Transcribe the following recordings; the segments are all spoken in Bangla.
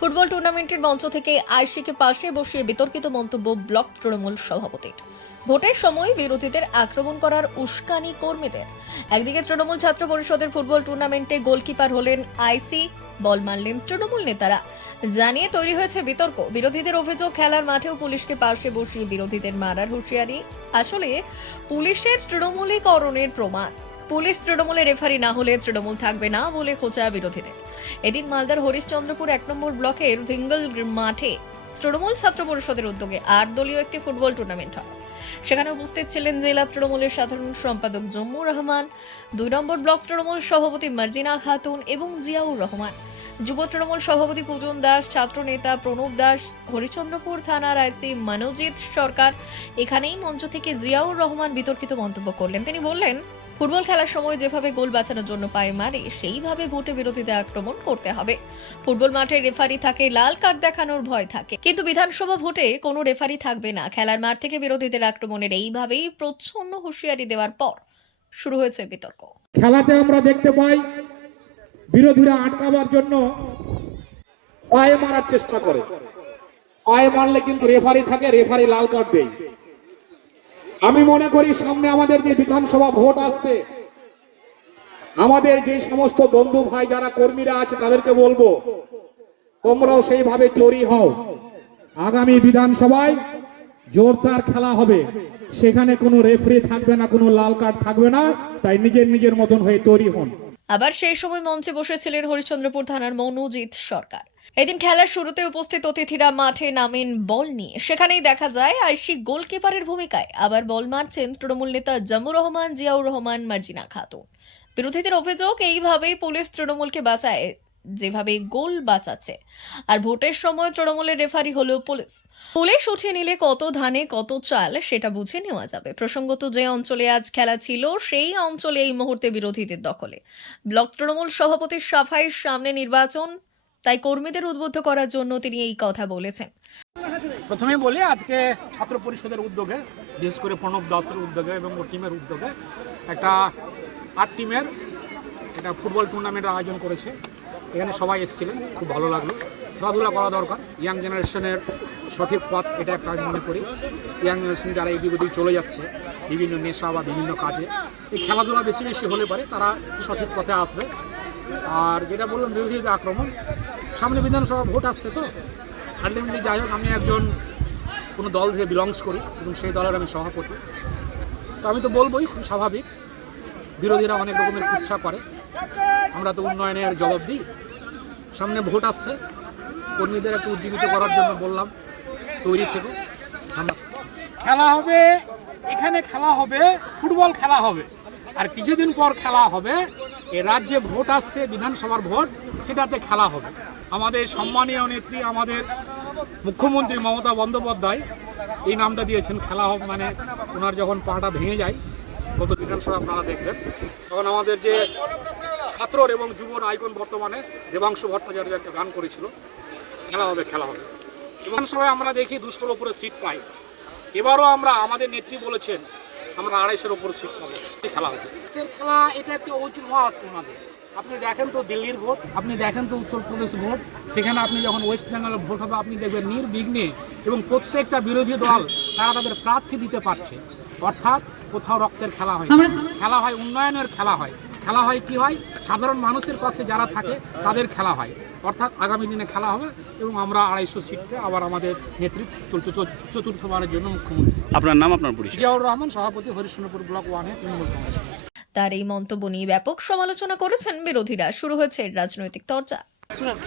ফুটবল টুর্নামেন্টের মঞ্চ থেকে আইসিকে পাশে বসিয়ে বিতর্কিত মন্তব্য ব্লক তৃণমূল সভাপতির। ভোটের সময় বিরোধীদের আক্রমণ করার উস্কানি কর্মীদের। একদিকে তৃণমূল ছাত্র পরিষদের ফুটবল টুর্নামেন্টে গোলকিপার হলেন আইসি, বল মারলেন তৃণমূল নেতারা, জানিয়ে তৈরি হয়েছে বিতর্ক। বিরোধীদের অভিযোগ, খেলার মাঠেও পুলিশকে পাশে বসিয়ে বিরোধীদের মারার হুঁশিয়ারি আসলে পুলিশের তৃণমূলীকরণের প্রমাণ। পুলিশ তৃণমূলের রেফারি না হলে তৃণমূল থাকবে না বলে খোঁচা বিরোধীদের। এদিন মালদার হরিশ্চন্দ্রপুর ১ নম্বর ব্লকের ভিঙ্গল মাঠে তৃণমূল ছাত্র পরিষদের উদ্যোগে ৮ দলীয় একটি ফুটবল টুর্নামেন্ট হয়। সেখানে উপস্থিত ছিলেন জেলা তৃণমূলের সাধারণ সম্পাদক জম্মুর রহমান, ২ নম্বর ব্লক তৃণমূল সভাপতি মার্জিনা খাতুন এবং জিয়াউর রহমান, যুব তৃণমূল সভাপতি পূজন দাস, ছাত্র নেতা প্রণব দাস, হরিশ্চন্দ্রপুর থানার আইসি মনোজিৎ সরকার। এখানেই মঞ্চ থেকে জিয়াউর রহমান বিতর্কিত মন্তব্য করলেন। তিনি বললেন, ফুটবল খেলার সময় যেভাবে গোল বাঁচানোর জন্য পায়ে মারে, সেইভাবে ভোটে বিরোধীদের আক্রমণ করতে হবে। ফুটবল মাঠে রেফারি থাকে, লাল কার্ড দেখানোর ভয় থাকে, কিন্তু বিধানসভা ভোটে কোনো রেফারি থাকবে না। খেলার মাঠ থেকে বিরোধীদের আক্রমণের এইভাবেই প্রচ্ছন্ন হুঁশিয়ারি দেওয়ার পর শুরু হয়েছে বিতর্ক। খেলাতে আমরা দেখতে পাই বিরোধীরা আটকাবার জন্য পায়ে মারার চেষ্টা করে। পায়ে মারলে কিন্তু রেফারি থাকে, রেফারি লাল কার্ড দেয়। আমি মনে করি সামনে আমাদের যে বিধানসভা ভোট আসছে, আমাদের যে সমস্ত বন্ধু ভাই যারা কর্মীরা আছে তাদেরকে বলবো, তোমরাও সেইভাবে তৈরি হও। আগামী বিধানসভায় জোরদার খেলা হবে, সেখানে কোনো রেফারি থাকবে না, কোনো লাল কার্ড থাকবে না, তাই নিজের মতন হয়ে তৈরি হন। আবার সেই সময় মঞ্চে বসেছিলেন হরিশ্চন্দ্রপুর থানার মনোজিৎ সরকার। এদিন খেলার শুরুতে উপস্থিত অতিথিরা মাঠে নামেন বল নিয়ে। সেখানেই দেখা যায় আইসি গোলকিপারের ভূমিকায়। আবার বল মারছেন তৃণমূল নেতা জম্মুর রহমান, জিয়াউর রহমান, মার্জিনা খাতুন। বিরোধীদের অভিযোগ, এইভাবেই পুলিশ তৃণমূলকে বাঁচায়, যেভাবে গোল বাঁচাচ্ছে। আর ভোটের সময় তৃণমূলের রেফারি হলো পুলিশ। পুলিশ উঠিয়ে নিলে কত ধানে কত চাল সেটা বুঝে নেওয়া যাবে। প্রসঙ্গত, যে অঞ্চলে আজ খেলা ছিল সেই অঞ্চলে এই মুহূর্তে বিরোধীদের দখলে। ব্লক তৃণমূল সভাপতির সাফাইয়ের সামনে নির্বাচন, তাই কর্মীদের উদ্বুদ্ধ করার জন্য তিনি এই কথা বলেছেন। প্রথমে বলি, আজকে ছাত্র পরিষদের উদ্যোগে, বিশেষ করে প্রণব দাসের উদ্যোগে এবং ওর টিমের উদ্যোগে একটা ৮ টিমের একটা ফুটবল টুর্নামেন্টের আয়োজন করেছে। এখানে সবাই এসেছিলেন, খুব ভালো লাগলো। খেলাধুলা করা দরকার, ইয়াং জেনারেশনের সঠিক পথ, এটা একটা আমি মনে করি। ইয়াং জেনারেশন যারা এদিক ওদিক চলে যাচ্ছে বিভিন্ন নেশা বা বিভিন্ন কাজে, এই খেলাধুলা বেশি হলে পারে তারা সঠিক পথে আসবে। আর যেটা বললাম, বিরোধীদের আক্রমণ, সামনে বিধানসভা ভোট আসছে, তো আলটিমেটলি যাই হোক, আমি একজন কোনো দল থেকে বিলংস করি এবং সেই দলের আমি সভাপতি। তো আমি তো বলবোই, খুব স্বাভাবিক, বিরোধীরা অনেক রকমের কুৎসা করে, আমরা তো উন্নয়নের জবাব দিই। সামনে ভোট আসছে, কর্মীদের একটু উজ্জীবিত করার জন্য বললাম, তৈরি থেকে খেলা হবে। এখানে খেলা হবে, ফুটবল খেলা হবে, আর কিছুদিন পর খেলা হবে। এ রাজ্যে ভোট আসছে, বিধানসভার ভোট, সেটাতে খেলা হবে। আমাদের সম্মানীয় নেত্রী, আমাদের মুখ্যমন্ত্রী মমতা বন্দ্যোপাধ্যায় এই নামটা দিয়েছেন, খেলা হবে মানে ওনার যখন পাটা ভেঙে যায় গত বিধানসভা আপনারা দেখবেন, তখন আমাদের যে ছাত্রর এবং যুবর আইকন বর্তমানে দেবাংশু ভট্টাচার্য একটা গান করেছিল, খেলা হবে খেলা হবে। বিধানসভায় আমরা দেখি 200-র উপরে সিট পাই। এবারও আমরা, আমাদের নেত্রী বলেছেন আমরা 250-র উপরে সিট পাবো, খেলা হবে। খেলা এটা একটা অজুহাত ওনাদের। আপনি দেখেন তো দিল্লির ভোট, আপনি দেখেন তো উত্তরপ্রদেশ ভোট, সেখানে আপনি যখন ওয়েস্ট বেঙ্গলের ভোট হবে আপনি দেখবেন নির্বিঘ্নে এবং প্রত্যেকটা বিরোধী দল তারা তাদের প্রার্থী দিতে পারছে। অর্থাৎ কোথাও রক্তের খেলা হয়, খেলা হয় উন্নয়নের খেলা হয়। খেলা হয় কি হয়, সাধারণ মানুষের পাশে যারা থাকে তাদের খেলা হয়। অর্থাৎ আগামী দিনে খেলা হবে এবং আমরা 250 সিটে আবার আমাদের নেতৃত্ব চতুর্থবারের জন্য মুখ্যমন্ত্রী। আপনার নাম, আপনার পরিচয়? জিয়াউর রহমান, সভাপতি, হরিশ্চন্দ্রপুর ব্লক 1-এ তৃণমূল কংগ্রেস। তার এই মন্তব্য নিয়ে ব্যাপক সমালোচনা করেছেন বিরোধীরা। শুরু হয়েছে রাজনৈতিক চর্চা।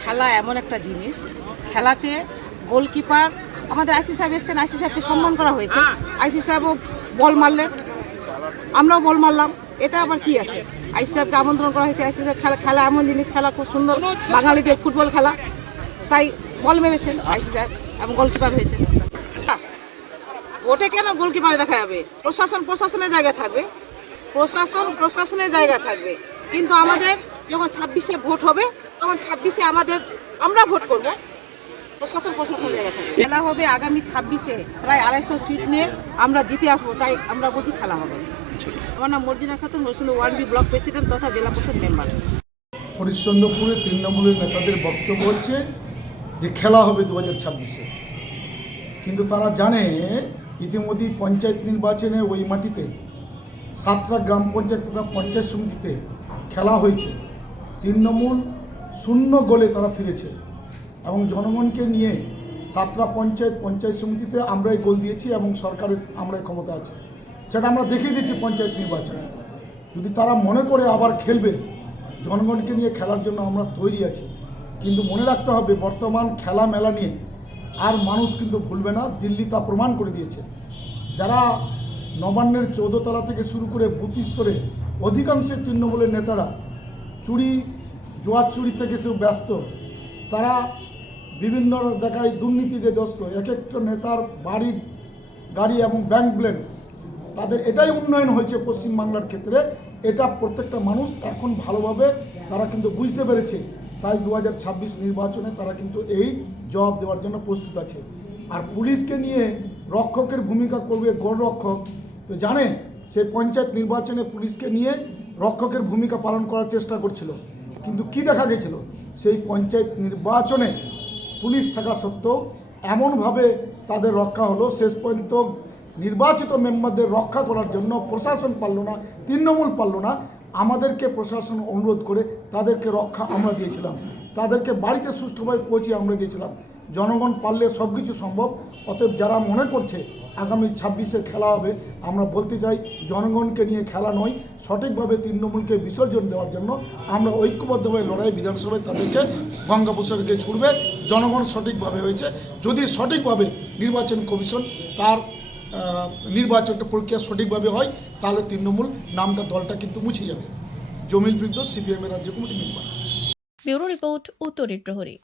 খেলা এমন একটা জিনিস, খেলাতে গোলকিপার, আমাদের আইসি সাহেব এসেছেন, আইসি সাহেবকে সম্মান করা হয়েছে। আইসি সাহেবও বল মারলেন, আমরাও বল মারলাম, এটা আবার কি আছে? আইসি সাহেবকে আমন্ত্রণ করা হয়েছে। আইসি সাহেব খেলা এমন জিনিস, খেলা খুব সুন্দর, বাঙালিদের ফুটবল খেলা, তাই বল মেরেছেন আইসি সাহেব এবং গোলকিপার হয়েছে। ভোটে কেন গোলকিপারে দেখা যাবে? প্রশাসনের জায়গায় থাকবে, প্রশাসনের জায়গা থাকবে। কিন্তু আমাদের যখন 26-এ ভোট হবে, তখন 26-এ আমরা ভোট করব, প্রশাসনের জায়গা থাকবে। খেলা হবে আগামী 26-এ, প্রায় 250 সিট নিয়ে আমরা জিতে আসবো, তাই আমরা বলছি খেলা হবে। আমার নাম Marjina Khatun, Harishchandrapur 1B block president তথা জেলা পরিষদ মেম্বার। হরিশ্চন্দ্রপুরে তৃণমূলের নেতাদের বক্তব্য হচ্ছে যে খেলা হবে 2026-এ, কিন্তু তারা জানে ইতিমধ্যেই পঞ্চায়েত নির্বাচনে ওই মাটিতে 7টা গ্রাম পঞ্চায়েত তথা পঞ্চায়েত সমিতিতে খেলা হয়েছে, তৃণমূল 0 গোলে তারা ফিরেছে এবং জনগণকে নিয়ে 7টা পঞ্চায়েত সমিতিতে আমরাই গোল দিয়েছি এবং সরকারের আমরাই ক্ষমতা আছে, সেটা আমরা দেখিয়ে দিচ্ছি পঞ্চায়েত নির্বাচনে। যদি তারা মনে করে আবার খেলবে, জনগণকে নিয়ে খেলার জন্য আমরা তৈরি আছি, কিন্তু মনে রাখতে হবে বর্তমান খেলা মেলা নিয়ে আর মানুষ কিন্তু ভুলবে না, দিল্লি তা প্রমাণ করে দিয়েছে। যারা নবান্নের 14 তলা থেকে শুরু করে বুথ স্তরে অধিকাংশ তৃণমূলের নেতারা জোয়ার চুরি থেকে সে ব্যস্ত, তারা বিভিন্ন জায়গায় দুর্নীতিতে দস্ত, এক একটা নেতার বাড়ি গাড়ি এবং ব্যাংক ব্যালেন্স, তাদের এটাই উন্নয়ন হয়েছে পশ্চিমবাংলার ক্ষেত্রে। এটা প্রত্যেকটা মানুষ এখন ভালোভাবে তারা কিন্তু বুঝতে পেরেছে, তাই 2026 নির্বাচনে তারা কিন্তু এই জবাব দেওয়ার জন্য প্রস্তুত আছে। আর পুলিশকে নিয়ে রক্ষকের ভূমিকা করবে গড়রক্ষক, তো জানে সেই পঞ্চায়েত নির্বাচনে পুলিশকে নিয়ে রক্ষকের ভূমিকা পালন করার চেষ্টা করছিল, কিন্তু কি দেখা গেছিল সেই পঞ্চায়েত নির্বাচনে পুলিশ থাকা সত্ত্বেও এমনভাবে তাদের রক্ষা হলো, শেষ পর্যন্ত নির্বাচিত মেম্বারদের রক্ষা করার জন্য প্রশাসন পারল না, তৃণমূল পারল না। আমাদেরকে প্রশাসন অনুরোধ করে তাদেরকে রক্ষা আমরা দিয়েছিলাম, তাদেরকে বাড়িতে সুষ্ঠুভাবে পৌঁছে আমরা দিয়েছিলাম। জনগণ পারলে সব কিছু সম্ভব। অতএব যারা মনে করছে আগামী 26-এ খেলা হবে, আমরা বলতে চাই জনগণকে নিয়ে খেলা নয়, সঠিকভাবে তৃণমূলকে বিসর্জন দেওয়ার জন্য আমরা ঐক্যবদ্ধভাবে লড়াই। বিধানসভায় তাদেরকে গঙ্গাপ্রসাদকে ছুড়বে, জনগণ সঠিকভাবে হয়েছে। যদি সঠিকভাবে নির্বাচন কমিশন তার নির্বাচনটা প্রক্রিয়া সঠিকভাবে হয়, তাহলে তৃণমূল নামটা দলটা কিন্তু মুছে যাবে। জমিল ফিরদৌস, CPM-এর রাজ্য কমিটি মেম্বার। ব্যুরো রিপোর্ট, উত্তরের প্রহরী।